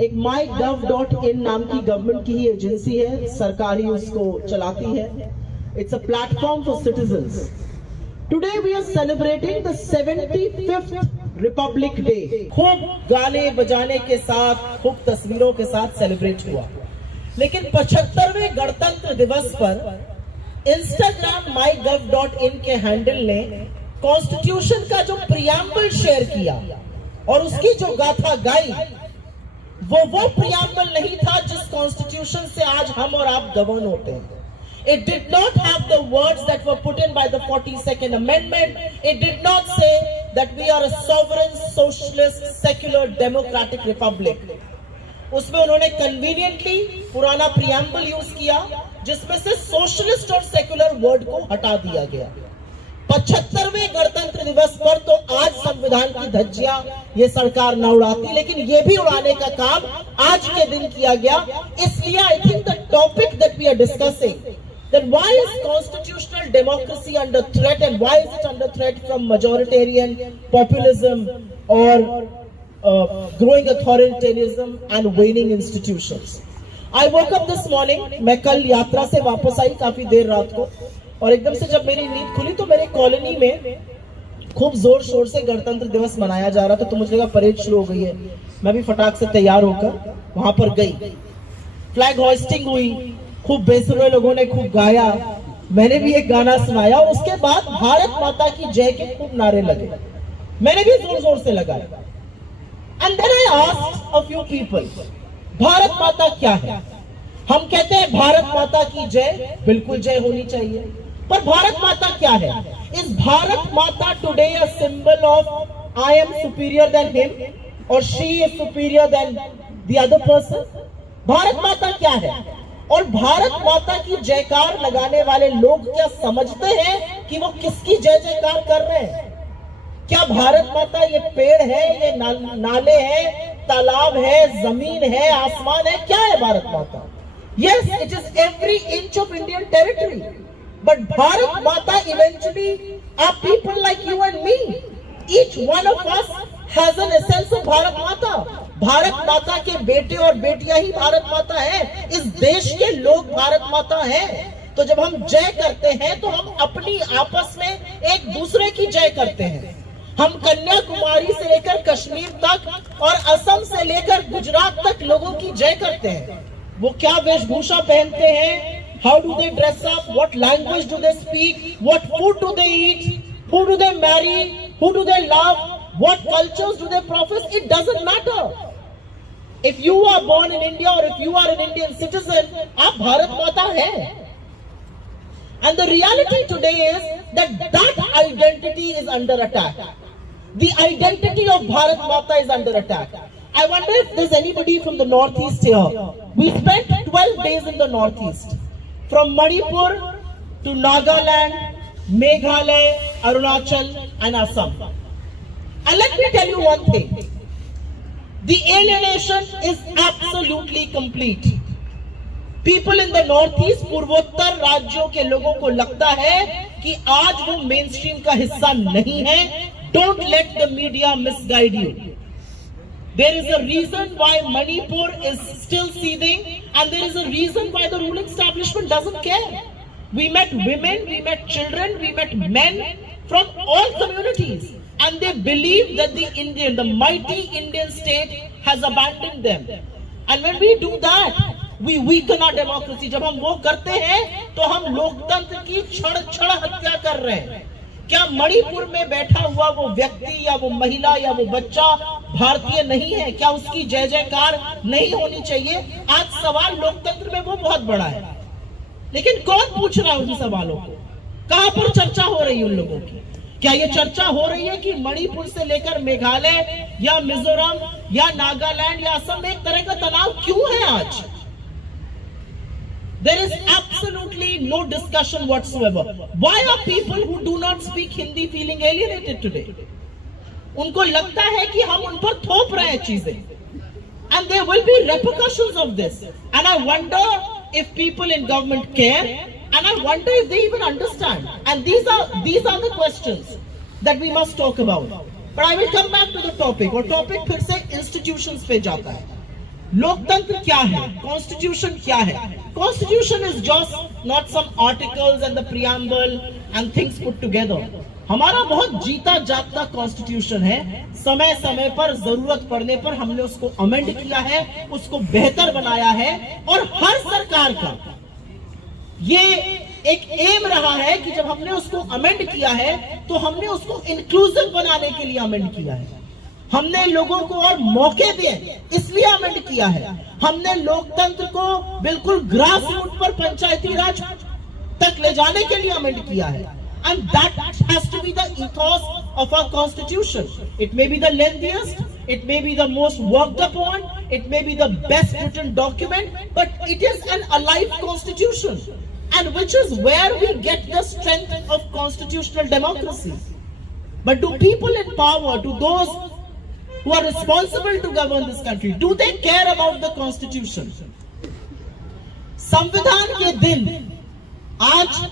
एक MyGov.in नाम की गवर्नमेंट की ही एजेंसी है, सरकार ही उसको चलाती है। It's a platform for citizens. Today we are celebrating the 75th republic day. खूब गाने बजाने के साथ, खूब तस्वीरों के साथ सेलिब्रेट हुआ, लेकिन 75वें गणतंत्र दिवस पर इंस्टाग्राम MyGov.in के हैंडल ने कॉन्स्टिट्यूशन का जो प्रियम्बल शेयर किया और उसकी जो गाथा गाई, वो प्रियम्बल नहीं था जिस कॉन्स्टिट्यूशन से आज हम और आप गवर्न होते हैं। It did not have the words that were put in by the 42nd Amendment. It did not say that we are a sovereign, socialist, secular, democratic republic. उसमें उन्होंने कन्वीनियंटली पुराना प्रियम्बल यूज किया, जिसमें से socialist और secular word को हटा दिया गया। 75वें गणतंत्र दिवस पर तो आज संविधान की धज्जियां ये सरकार न उड़ाती, लेकिन ये भी उड़ाने का काम आज के दिन किया गया। इसलिए I think the topic that we are discussing, that why is constitutional democracy under threat, and why is it under threat from majoritarian populism or growing authoritarianism and waning institutions. I woke up this morning, मैं कल यात्रा से वापस आई काफी देर रात को, और एकदम से जब मेरी नींद खुली तो मेरे कॉलोनी में खूब जोर शोर से गणतंत्र दिवस मनाया जा रहा था। तो मुझे लगा परेड शुरू हो गई है, मैं भी फटाक से तैयार होकर वहां पर गई। फ्लैग होइस्टिंग हुई, खूब बेसुरे लोगों ने खूब गाया, मैंने भी एक गाना सुनाया, और उसके बाद भारत माता की जय के खूब नारे लगे, मैंने भी जोर जोर से लगाया। And then I asked a few people, Bharat Mata क्या है? हम कहते हैं भारत माता की जय, बिल्कुल जय होनी चाहिए, पर भारत माता क्या है? Is Bharat Mata today a symbol of I am superior than him और she is superior than the other person? Bharat Mata क्या है? और भारत माता की जयकार लगाने वाले लोग क्या समझते हैं कि वो किसकी जय जयकार कर रहे हैं? क्या भारत माता ये पेड़ है, ये नाले हैं, तालाब है, जमीन है, आसमान है? क्या है भारत माता? Yes, it is every inch of Indian territory. But Bharat Mata eventually are people like you and me. Each one of us has an essence of Bharat Mata. Bharat माता के बेटे और बेटियां ही भारत माता हैं। इस देश के लोग भारत माता हैं। तो जब हम जय करते हैं तो हम अपनी आपस में एक दूसरे की जय करते हैं। हम कन्याकुमारी से लेकर कश्मीर तक और असम से लेकर गुजरात तक लोगों की जय करते हैं। वो क्या वेशभूषा पहनते हैं, how do they dress up, what language do they speak, what food do they eat, who do they marry, who do they love, what cultures do they profess, it doesn't matter. If you are born in India और if you are an Indian citizen, आप भारत माता हैं। And the reality today is that identity is under attack. The identity of Bharat Mata is under attack. I wonder if there's anybody from the Northeast here. We spent 12 days in the Northeast, from Manipur to Nagaland, Meghalaya, Arunachal and Assam. And let me tell you one thing. The alienation is absolutely complete. People in the Northeast, पूर्वोत्तर राज्यों के लोगों को लगता है कि आज वो मेन स्ट्रीम का हिस्सा नहीं है। Don't let the media misguide you. There is a reason why Manipur is still seething, and there is a reason why the ruling establishment doesn't care. We met women, we met children, we met men from all communities, and they believe that the mighty Indian state has abandoned them. And when we do that, we weaken our democracy. जब हम वो करते हैं तो हम लोकतंत्र की क्षण हत्या कर रहे हैं। क्या मणिपुर में बैठा हुआ वो व्यक्ति या वो महिला या वो बच्चा भारतीय नहीं है? क्या उसकी जय जयकार नहीं होनी चाहिए? आज सवाल लोकतंत्र में वो बहुत बड़ा है, लेकिन कौन पूछ रहा है उन सवालों को? कहां पर चर्चा हो रही है उन लोगों की? क्या ये चर्चा हो रही है कि मणिपुर से लेकर मेघालय या मिजोरम या नागालैंड या असम में एक तरह का तनाव क्यों है आज? There is absolutely no discussion whatsoever. Why are people who do not speak Hindi feeling alienated today? उनको लगता है कि हम उन पर थोप रहे हैं चीजें, and there will be repercussions of this. And I wonder if people in government care, and I wonder if they even understand. And these are the questions that we must talk about. But I will come back to the topic. और topic फिर से institutions पे जाता है। लोकतंत्र क्या है, constitution क्या है? Constitution is just not some articles and the preamble and things put together. हमारा बहुत जीता जागता कॉन्स्टिट्यूशन है। समय समय पर जरूरत पड़ने पर हमने उसको अमेंड किया है, उसको बेहतर बनाया है, और हर सरकार का ये एक एम रहा है कि जब हमने उसको अमेंड किया है तो हमने उसको इंक्लूसिव बनाने के लिए अमेंड किया है। हमने लोगों को और मौके दिए इसलिए अमेंड किया है। हमने लोकतंत्र को बिल्कुल ग्रास रूट पर पंचायती राज तक ले जाने के लिए अमेंड किया है। And that has to be the ethos of our constitution. It may be the lengthiest, it may be the most worked upon, it may be the best written document, but it is an alive constitution, and which is where we get the strength of constitutional democracy. But do people in power, do those who are responsible to govern this country, do they care about the constitution? संविधान के दिन, आज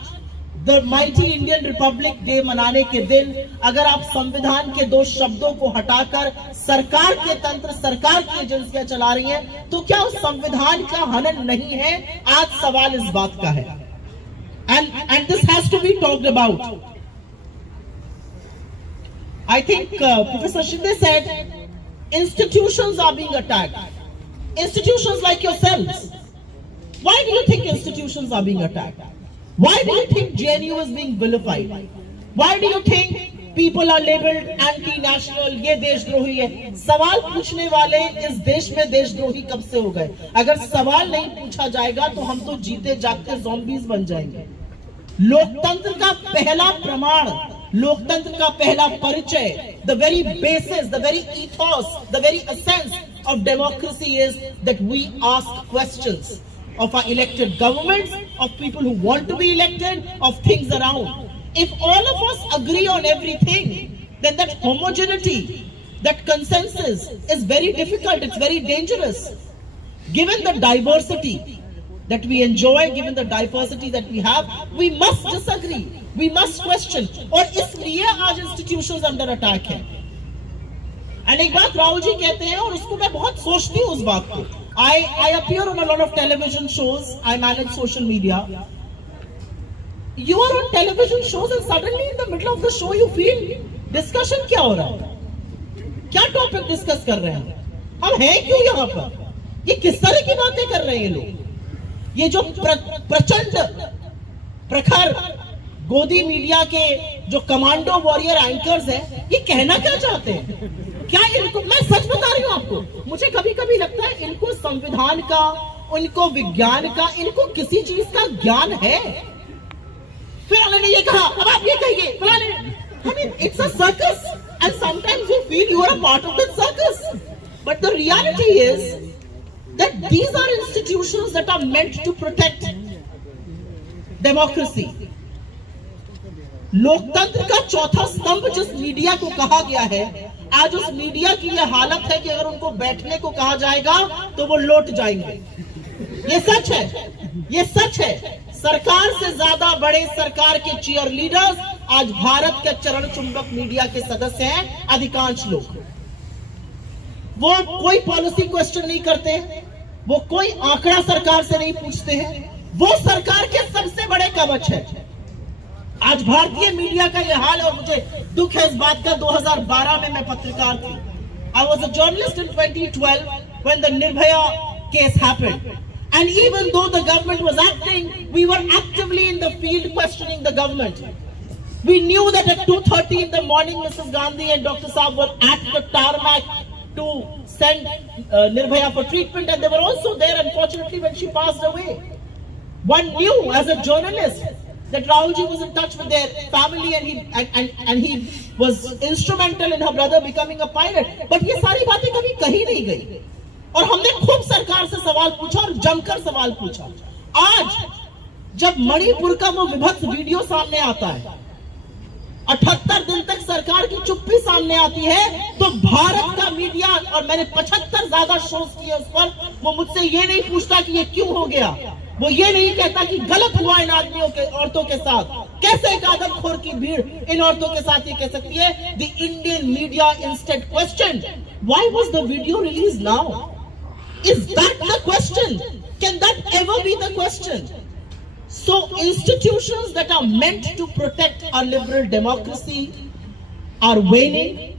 the mighty Indian Republic day मनाने के दिन, अगर आप संविधान के दो शब्दों को हटाकर सरकार के तंत्र, सरकार की एजेंसियां चला रही हैं, तो क्या उस संविधान का हनन नहीं है? आज सवाल इस बात का है। And this has to be talked about. I think professor Shinde said institutions are being attacked. Institutions like yourselves. Why do you think institutions are being attacked? Why do you think JNU is being vilified? Why do you think people are labeled anti-national? ये देशद्रोही है। सवाल पूछने वाले इस देश में देशद्रोही कब से हो गए? अगर सवाल नहीं पूछा जाएगा तो हम तो जीते जागते ज़ॉम्बीज बन जाएंगे। लोकतंत्र का पहला प्रमाण, लोकतंत्र का पहला परिचय, the very basis, the very ethos, the very essence of democracy is that we ask questions of our elected governments, of people who want to be elected, of things around. If all of us agree on everything, then that homogeneity, that consensus is very difficult, it's very dangerous. Given the diversity that we enjoy, given the diversity that we have, we must disagree, we must question, और इसलिए आज institutions under attack है। And एक बात राहुल जी कहते हैं और उसको मैं बहुत सोचती हूँ उस बात को। I appear on a lot of television shows, I manage social media. You are on television shows and suddenly in the middle of the show you feel discussion क्या हो रहा है? क्या टॉपिक डिस्कस कर रहे हैं? हम हैं क्यों यहाँ पर? ये किस तरह की बातें कर रहे हैं ये लोग? ये जो प्रचंड प्रखर गोदी मीडिया के जो कमांडो वॉरियर एंकर्स हैं, ये कहना क्या चाहते हैं? क्या इनको, मैं सच बता रही हूँ आपको, मुझे कभी कभी लगता है इनको संविधान का, उनको विज्ञान का, इनको किसी चीज का ज्ञान है। फिर उन्होंने ये कहा, अब आप ये कहिए, I mean, it's a circus and sometimes you feel you are a part of that circus. But the reality is that these are institutions that are meant to protect democracy. लोकतंत्र का चौथा स्तंभ जिस मीडिया को कहा गया है, आज उस मीडिया की यह हालत है कि अगर उनको बैठने को कहा जाएगा तो वो लौट जाएंगे। ये सच है, ये सच है। सरकार से ज्यादा बड़े सरकार के चीयर लीडर्स आज भारत के चरण चुंबक मीडिया के सदस्य हैं। अधिकांश लोग वो कोई पॉलिसी क्वेश्चन नहीं करते हैं, वो कोई आंकड़ा सरकार से नहीं पूछते हैं, वो सरकार के सबसे बड़े कवच है। आज भारतीय मीडिया का यह हाल, और मुझे दुख है इस बात का। 2012 में मैं पत्रकार थी। I was a journalist in 2012 when the Nirbhaya case happened. And even though the government was acting, we were actively in the field questioning the government. We knew that at 2:30 in the morning, Mrs. Gandhi and Dr. Saab were at the tarmac to send Nirbhaya for treatment, and they were also there, unfortunately, when she passed away. One knew as a journalist that Rahul ji was in touch with their family and he was instrumental in her brother becoming a pilot. But ये सारी बातें कभी कही नहीं गई, और हमने खूब सरकार से सवाल पूछा और जमकर सवाल पूछा। आज जब मणिपुर का वो विभत्स वीडियो सामने आता है, 78 दिन तक सरकार की चुप्पी सामने आती है, तो भारत का मीडिया, और मैंने 75 ज्यादा शोज किए उस पर, वो मुझसे ये नहीं पूछता कि ये क्यों हो गया, वो ये नहीं कहता कि गलत हुआ इन आदमियों के, औरतों के साथ, कैसे एक आदमखोर की भीड़ इन औरतों के साथ ये कह सकती है। The Indian media instead question, why was the video release now? Is that the question? Can that ever be the question? So institutions that are meant to protect our liberal democracy are waning,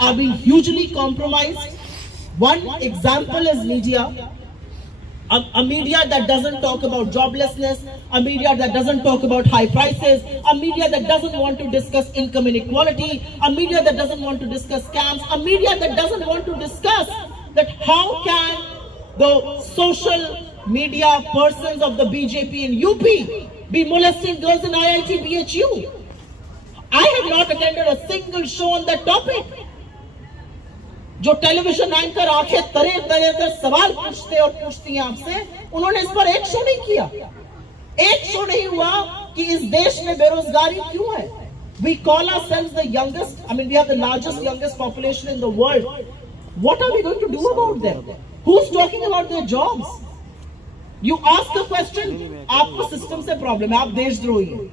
are being hugely compromised. One example is media. A media that doesn't talk about joblessness, a media that doesn't talk about high prices, a media that doesn't want to discuss income inequality, a media that doesn't want to discuss scams, a media that doesn't want to discuss that how can the social media persons of the BJP in UP be molesting girls in IIT BHU. I have not attended a single show on that topic. जो television anchor आंखें तरे तरे कर सवाल पूछते और पूछती हैं आपसे, उन्होंने इस पर एक शो नहीं किया। एक शो नहीं हुआ कि इस देश में बेरोजगारी क्यों है। We call ourselves the youngest, I mean we have the largest youngest population in the world. What are we going to do about them? Who's talking about their jobs? You ask the question, आपको system से problem है, आप देशद्रोही हैं।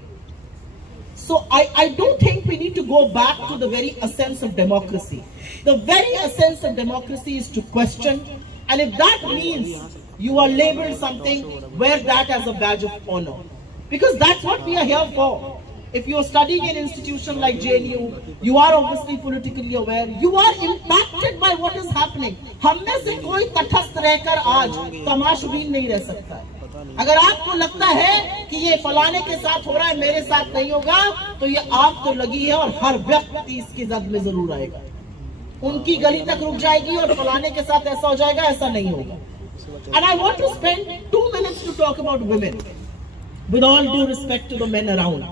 So I don't think we need to go back to the very essence of democracy. The very essence of democracy is to question, and if that means you are labeled something, wear that as a badge of honor. Because that's what we are here for. If you are studying in an institution like JNU, you are obviously politically aware, you are impacted by what is happening. हम में से कोई तटस्थ रहकर आज तमाशबीन नहीं रह सकता है। अगर आपको लगता है कि ये फलाने के साथ हो रहा है, मेरे साथ नहीं होगा, तो ये आग तो लगी है और हर व्यक्ति इसकी जद में जरूर आएगा। उनकी गली तक रुक जाएगी और फलाने के साथ ऐसा हो जाएगा, ऐसा नहीं होगा। And I want to spend 2 minutes to talk about women, with all due respect to the men around.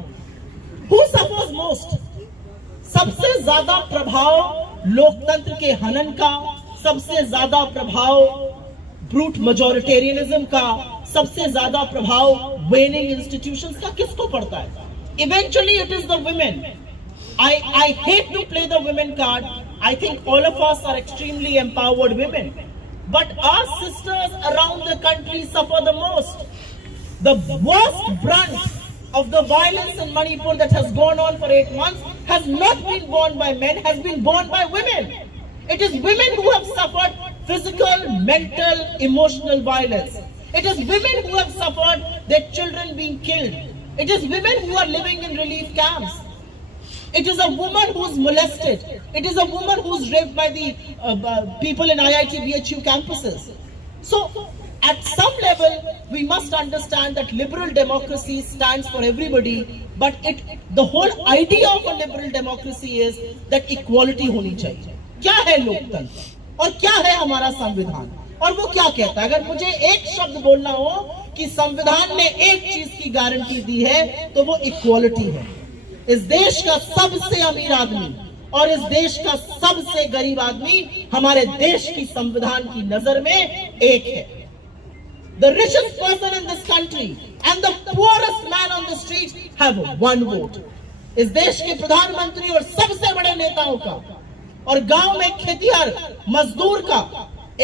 Who suffers most? सबसे ज्यादा प्रभाव लोकतंत्र के हनन का, सबसे ज्यादा प्रभाव ब्रूट मजॉरिटेरियनिज्म का, सबसे ज्यादा प्रभाव वेनिंग इंस्टीट्यूशंस का किसको पड़ता है? Eventually it is the women. I hate to play the women card. I think all of us are extremely empowered women. But our sisters around the country suffer the most. The worst brunt of the violence in Manipur that has gone on for 8 months has not been borne by men, has been borne by women. It is women who have suffered physical, mental, emotional violence. It is women who have suffered their children being killed. It is women who are living in relief camps. It is a woman who is molested. It is a woman who is raped by the people in IIT BHU campuses. So, at some level, we must understand that liberal democracy stands for everybody, but the whole idea of a liberal democracy is that equality होनी चाहिए। क्या है लोकतंत्र और क्या है हमारा संविधान और वो क्या कहता है? अगर मुझे एक शब्द बोलना हो कि संविधान ने एक चीज की गारंटी दी है तो वो इक्वालिटी है। इस देश का सबसे अमीर आदमी और इस देश का सबसे गरीब आदमी हमारे देश की संविधान की नजर में एक है। The richest person in this country and the poorest man on the street have one vote. इस देश के प्रधानमंत्री और सबसे बड़े नेताओं का और गांव में खेतिहर मजदूर का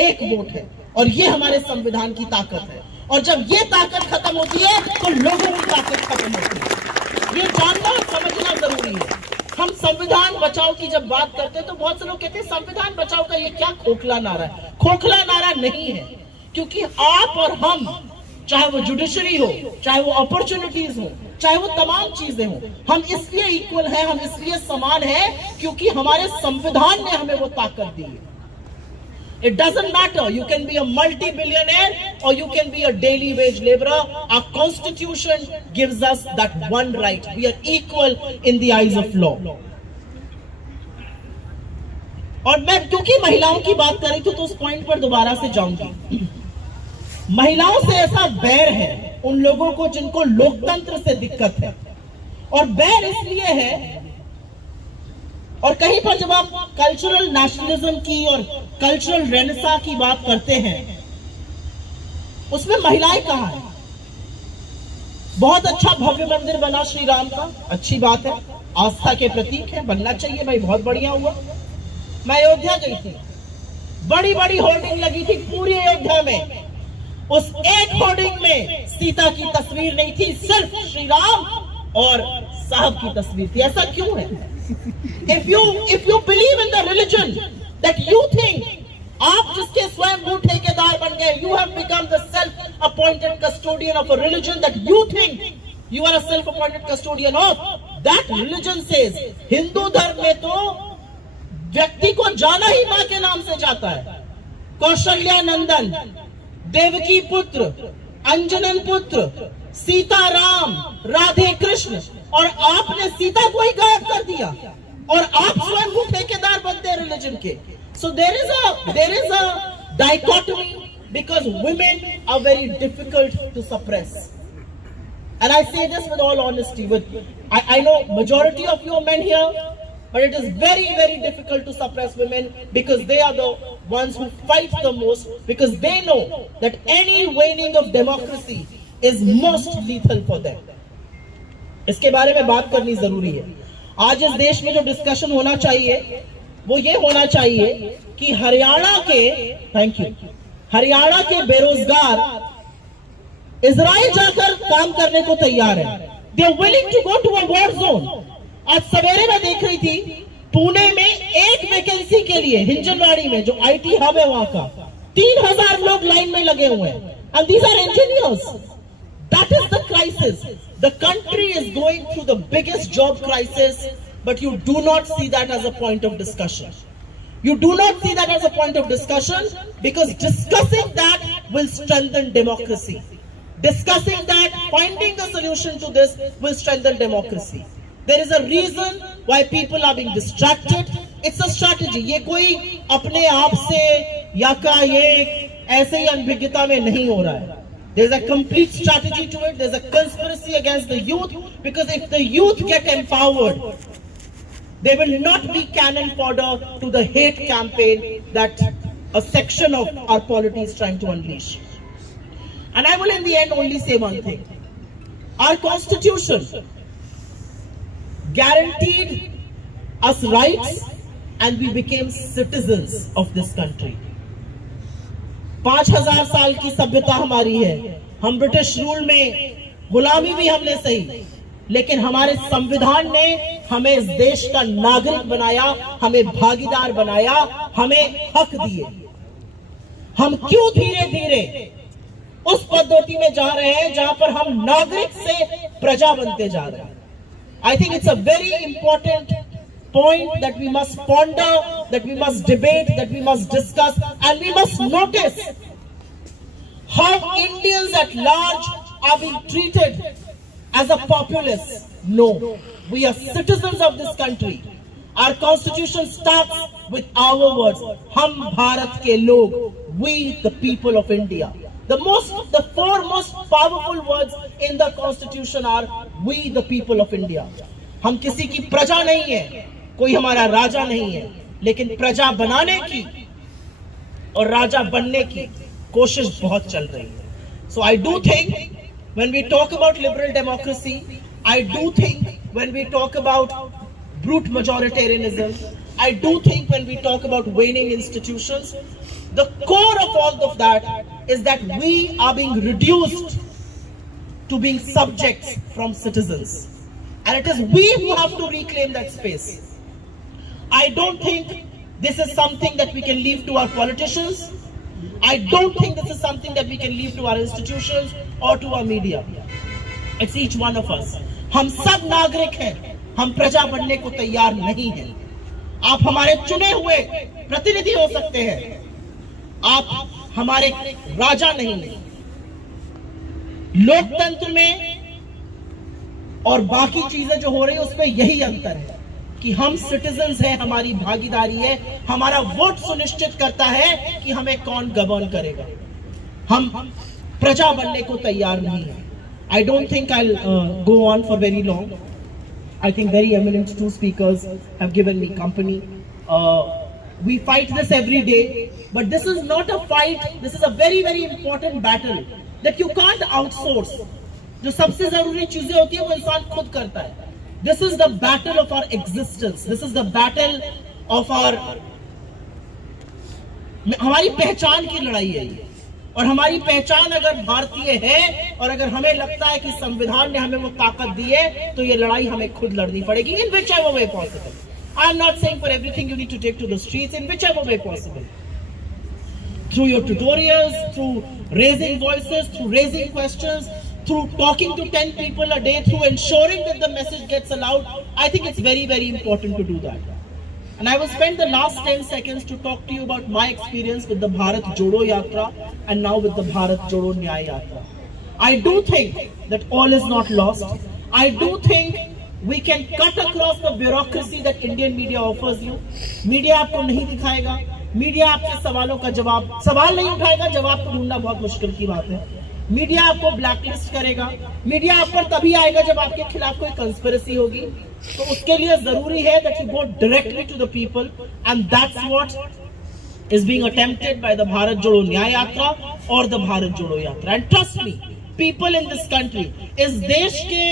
एक वोट है और ये हमारे संविधान की ताकत है। और जब ये ताकत खत्म होती है तो लोगों की ताकत खत्म होती है। ये जानना और समझना जरूरी है। हम संविधान बचाओ की जब बात करते हैं तो बहुत से लोग कहते हैं संविधान बचाओ का ये क्या खोखला नारा है। खोखला नारा नहीं है, क्योंकि आप और हम, चाहे वो जुडिशरी हो, चाहे वो अपॉर्चुनिटीज हो, चाहे वो तमाम चीजें हो, हम इसलिए इक्वल हैं, हम इसलिए समान हैं क्योंकि हमारे संविधान ने हमें वो ताकत दी है। It doesn't matter. You can be a multi-billionaire or you can be a daily wage laborer. Our constitution gives us that one right. We are equal in the eyes of law. और मैं क्योंकि महिलाओं की बात कर रही थी तो उस पॉइंट पर दोबारा से जाऊंगी। महिलाओं से ऐसा बैर है उन लोगों को जिनको लोकतंत्र से दिक्कत है, और बैर इसलिए है, और कहीं पर जब आप कल्चरल नेशनलिज्म की और कल्चरल रेनेसां की बात करते हैं उसमें महिलाएं कहां हैं? बहुत अच्छा भव्य मंदिर बना श्री राम का, अच्छी बात है, आस्था के प्रतीक है, बनना चाहिए भाई, बहुत बढ़िया हुआ। मैं अयोध्या गई थी, बड़ी बड़ी होर्डिंग लगी थी पूरी अयोध्या में, उस एक होर्डिंग में सीता की तस्वीर नहीं थी, सिर्फ श्री राम और साहब की तस्वीर थी। ऐसा क्यों है? If you believe in the religion that you think आप जिसके स्वयं ठेकेदार बन गए, you have become the self-appointed custodian of a religion that you think you are a self-appointed custodian of. That religion says, Hindu धर्म में तो व्यक्ति को जाना ही मां के नाम से जाता है। कौशल्या नंदन, देवकी पुत्र, अंजनन पुत्र, सीताराम, राधे कृष्ण, और आपने सीता को ही गायब कर दिया और आप स्वयं ठेकेदार बनते हैं रिलीजन के। So there is a dichotomy because women are very difficult to suppress. And I say this with all honesty. I know majority of you are men here, but it is very, very difficult to suppress women because they are the ones who fight the most, because they know that any waning of democracy is most lethal for them. इसके बारे में बात करनी जरूरी है। आज इस देश में जो डिस्कशन होना चाहिए वो ये होना चाहिए कि हरियाणा के बेरोजगार इजराइल जाकर काम करने को तैयार है। They are willing to go to a war zone. आज सवेरे मैं देख रही थी पुणे में एक वैकेंसी के लिए, हिंजनवाड़ी में जो आईटी हब है वहां का, 3000 लोग लाइन में लगे हुए हैं। And these are engineers. That is the crisis. The country is going through the biggest job crisis, but you do not see that as a point of discussion. You do not see that as a point of discussion because discussing that will strengthen democracy. Discussing that, finding a solution to this will strengthen democracy. There is a reason why people are being distracted. It's a strategy. ये कोई अपने आप से या का ये ऐसे ही अनभिज्ञता में नहीं हो रहा है। There's a complete strategy to it. There's a conspiracy against the youth, because if the youth get empowered, they will not be cannon fodder to the hate campaign that a section of our polity is trying to unleash. And I will in the end only say one thing. Our constitution guaranteed us rights and we became citizens of this country. 5000 साल की सभ्यता हमारी है। हम British rule में गुलामी भी हमने सही, लेकिन हमारे संविधान ने हमें इस देश का नागरिक बनाया, हमें भागीदार बनाया, हमें हक दिए। हम क्यों धीरे धीरे उस पद्धति में जा रहे हैं जहां पर हम नागरिक से प्रजा बनते जा रहे हैं? I think it's a very important point that we must ponder, that we must debate, that we must discuss, and we must notice how Indians at large are being treated as a populace. No, we are citizens of this country. Our constitution starts with our words. Hum Bharat ke log, we the people of India. The four most powerful words in the constitution are we the people of India. हम किसी की प्रजा नहीं है, कोई हमारा राजा नहीं है, लेकिन प्रजा बनाने की और राजा बनने की कोशिश बहुत चल रही है. So I do think when we talk about liberal democracy, I do think when we talk about brute majoritarianism, I do think when we talk about waning institutions, the core of all of that is that we are being reduced to being subjects from citizens. And it is we who have to reclaim that space. I don't think this is something that we can leave to our politicians. I don't think this is something that we can leave to our institutions or to our media. It's each one of us. हम सब नागरिक हैं, हम प्रजा बनने को तैयार नहीं हैं. आप हमारे चुने हुए प्रतिनिधि हो सकते हैं, आप हमारे राजा नहीं हैं. लोकतंत्र में और बाकी चीजें जो हो रही है उसमें यही अंतर है कि हम सिटीजन्स हैं, हमारी भागीदारी है, हमारा वोट सुनिश्चित करता है कि हमें कौन गवर्न करेगा. हम प्रजा बनने को तैयार नहीं है. I don't think I'll go on for very long. I think very eminent two speakers have given me company. We fight this every day, but this is not a fight. This is a very, very important battle that you can't outsource. जो सबसे जरूरी चीजें होती है वो इंसान खुद करता है. This is the battle of our existence. This is the battle of our हमारी पहचान की लड़ाई है ये. और हमारी पहचान अगर भारतीय है और अगर हमें लगता है कि संविधान ने हमें वो ताकत दी है तो ये लड़ाई हमें खुद लड़नी पड़ेगी. In whichever way possible. I am not saying for everything you need to take to the streets. In whichever way possible. through your tutorials, through raising voices, through raising questions, through talking to 10 people a day, through ensuring that the message gets allowed. I think it's very, very important to do that. And I will spend the last 10 seconds to talk to you about my experience with the Bharat Jodo Yatra and now with the Bharat Jodo Nyaya Yatra. I do think that all is not lost. I do think we can cut across the bureaucracy that Indian media offers you. Media आपको नहीं दिखाएगा, media आपके सवालों का सवाल नहीं उठाएगा, जवाब तो ढूंढना बहुत मुश्किल की बात है. मीडिया आपको ब्लैकलिस्ट करेगा, मीडिया आप पर तभी आएगा जब आपके खिलाफ कोई कंस्पिरेसी होगी. तो उसके लिए जरूरी है that you go directly to the people, and that's what is being attempted by the Bharat Jodo Nyaya Yatra or the Bharat Jodo Yatra. And trust me, people in this country, इस देश के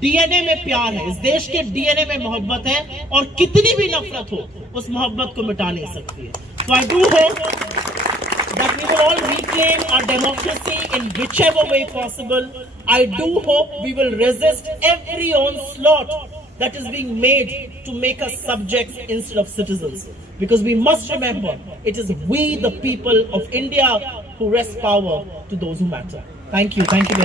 DNA में प्यार है, इस देश के DNA में मोहब्बत है, और कितनी भी नफरत हो उस मोहब्बत को मिटा नहीं सकती है. So I do hope that we will all reclaim our democracy in whichever way possible. I do hope we will resist every onslaught that is being made to make us subjects instead of citizens. Because we must remember, it is we, the people of India, who wrest power to those who matter. Thank you. Thank you very much.